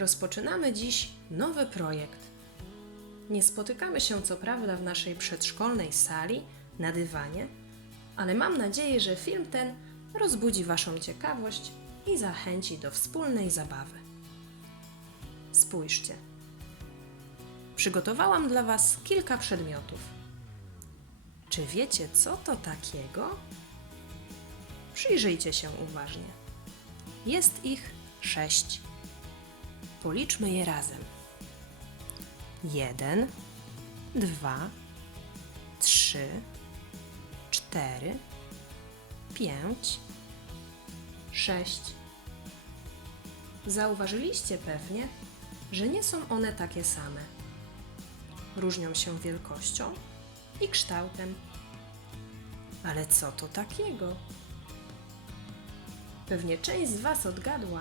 Rozpoczynamy dziś nowy projekt. Nie spotykamy się co prawda w naszej przedszkolnej sali, na dywanie, ale mam nadzieję, że film ten rozbudzi Waszą ciekawość i zachęci do wspólnej zabawy. Spójrzcie. Przygotowałam dla Was kilka przedmiotów. Czy wiecie, co to takiego? Przyjrzyjcie się uważnie. Jest ich sześć. Policzmy je razem. Jeden, dwa, trzy, cztery, pięć, sześć. Zauważyliście pewnie, że nie są one takie same. Różnią się wielkością i kształtem. Ale co to takiego? Pewnie część z Was odgadła,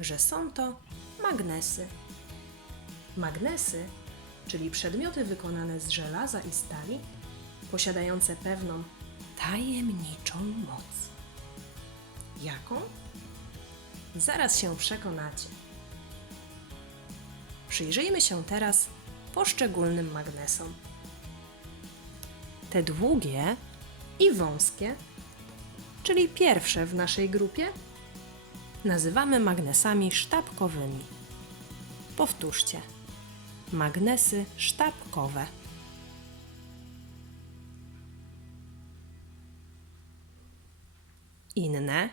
że są to magnesy. Magnesy, czyli przedmioty wykonane z żelaza i stali, posiadające pewną tajemniczą moc. Jaką? Zaraz się przekonacie. Przyjrzyjmy się teraz poszczególnym magnesom. Te długie i wąskie, czyli pierwsze w naszej grupie, nazywamy magnesami sztabkowymi. Powtórzcie. Magnesy sztabkowe. Inne,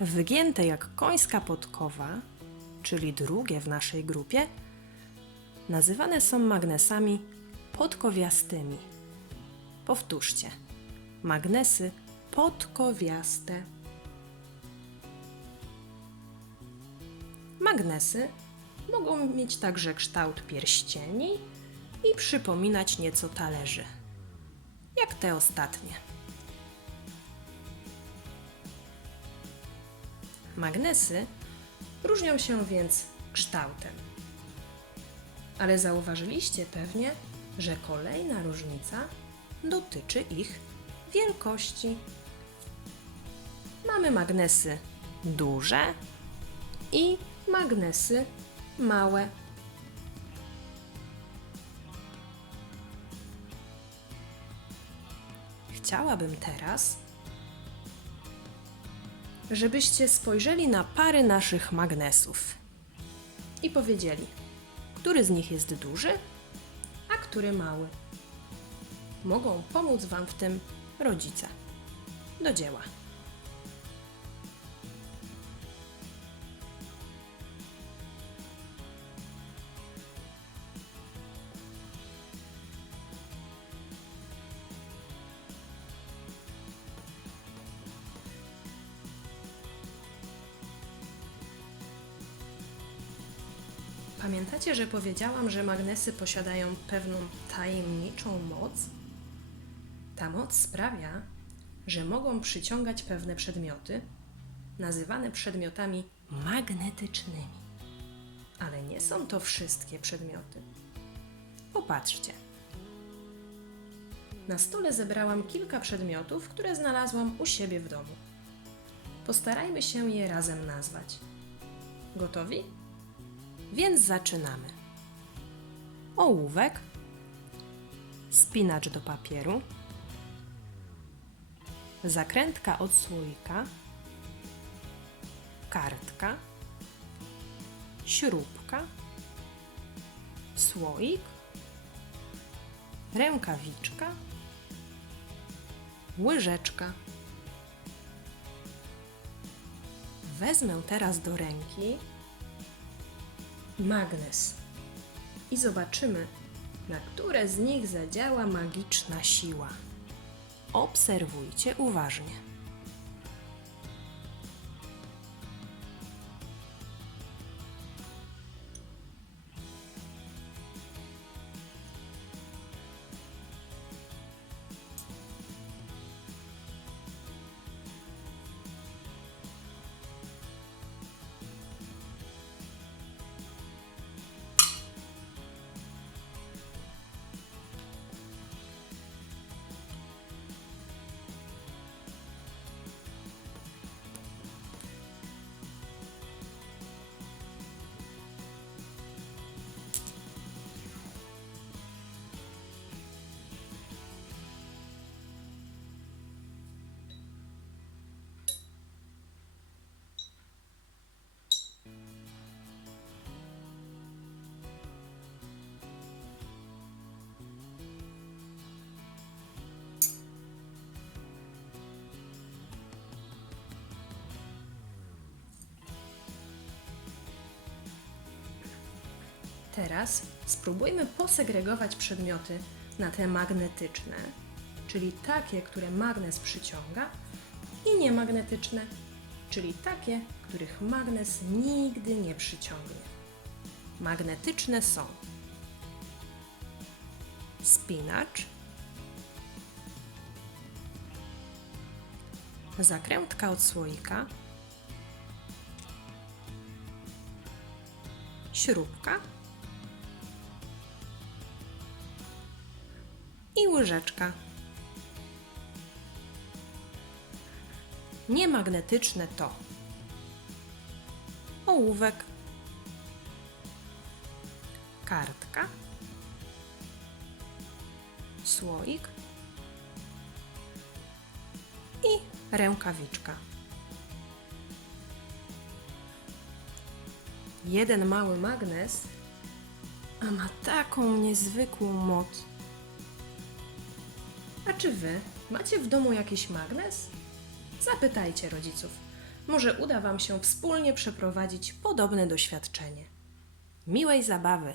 wygięte jak końska podkowa, czyli drugie w naszej grupie, nazywane są magnesami podkowiastymi. Powtórzcie. Magnesy podkowiaste. Magnesy mogą mieć także kształt pierścieni i przypominać nieco talerzy, jak te ostatnie. Magnesy różnią się więc kształtem. Ale zauważyliście pewnie, że kolejna różnica dotyczy ich wielkości. Mamy magnesy duże i magnesy małe. Chciałabym teraz, żebyście spojrzeli na pary naszych magnesów i powiedzieli, który z nich jest duży, a który mały. Mogą pomóc Wam w tym rodzice. Do dzieła. Pamiętacie, że powiedziałam, że magnesy posiadają pewną tajemniczą moc? Ta moc sprawia, że mogą przyciągać pewne przedmioty, nazywane przedmiotami magnetycznymi. Ale nie są to wszystkie przedmioty. Popatrzcie. Na stole zebrałam kilka przedmiotów, które znalazłam u siebie w domu. Postarajmy się je razem nazwać. Gotowi? Więc zaczynamy. Ołówek, spinacz do papieru, zakrętka od słoika, kartka, śrubka, słoik, rękawiczka, łyżeczka. Wezmę teraz do ręki magnes i zobaczymy, na które z nich zadziała magiczna siła. Obserwujcie uważnie. Teraz spróbujmy posegregować przedmioty na te magnetyczne, czyli takie, które magnes przyciąga, i niemagnetyczne, czyli takie, których magnes nigdy nie przyciągnie. Magnetyczne są spinacz, zakrętka od słoika, śrubka i łyżeczka. Niemagnetyczne to ołówek, kartka, słoik i rękawiczka. Jeden mały magnes, a ma taką niezwykłą moc. A czy wy macie w domu jakiś magnes? Zapytajcie rodziców. Może uda Wam się wspólnie przeprowadzić podobne doświadczenie. Miłej zabawy!